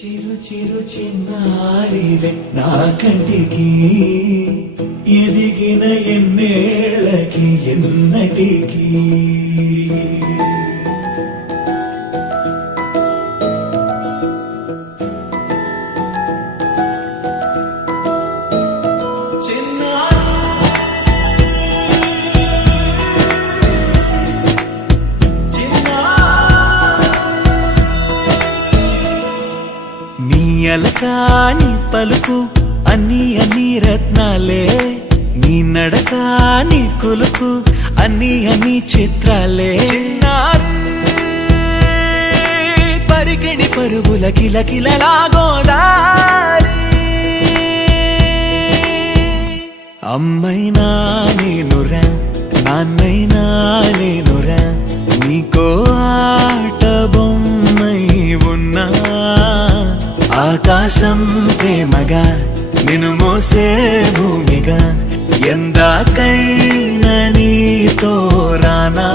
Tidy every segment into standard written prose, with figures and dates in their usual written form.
చిరు చిరు చిన్నారివే నా కంటికి ఎదిగిన ఎన్నేళ్ళకి ఎన్నటికి అలకాని పలుకు అన్ని అన్ని రత్నాలే నీ నడకాని కులుకు అన్ని అన్ని చిత్రాలే పరికిణి పరుగుల కిలకిలలాగోదారి అమ్మైనా నేనురా నాన్నైనా నేనురా నీకో ఆట బొమ్మై ఉన్నా ఆకాశం ప్రేమగా నిన్ను మోసే భూమిగా ఎందాకైనా నీతో రానా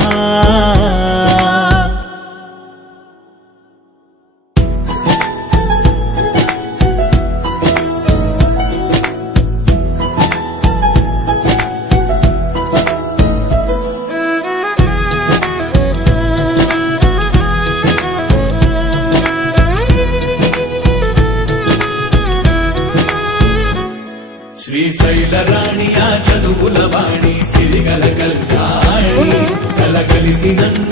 శ్రీశైల రాణి ఆ చదువుల వాణి సిరిగల కల్యాణి కల కలిసి నన్ను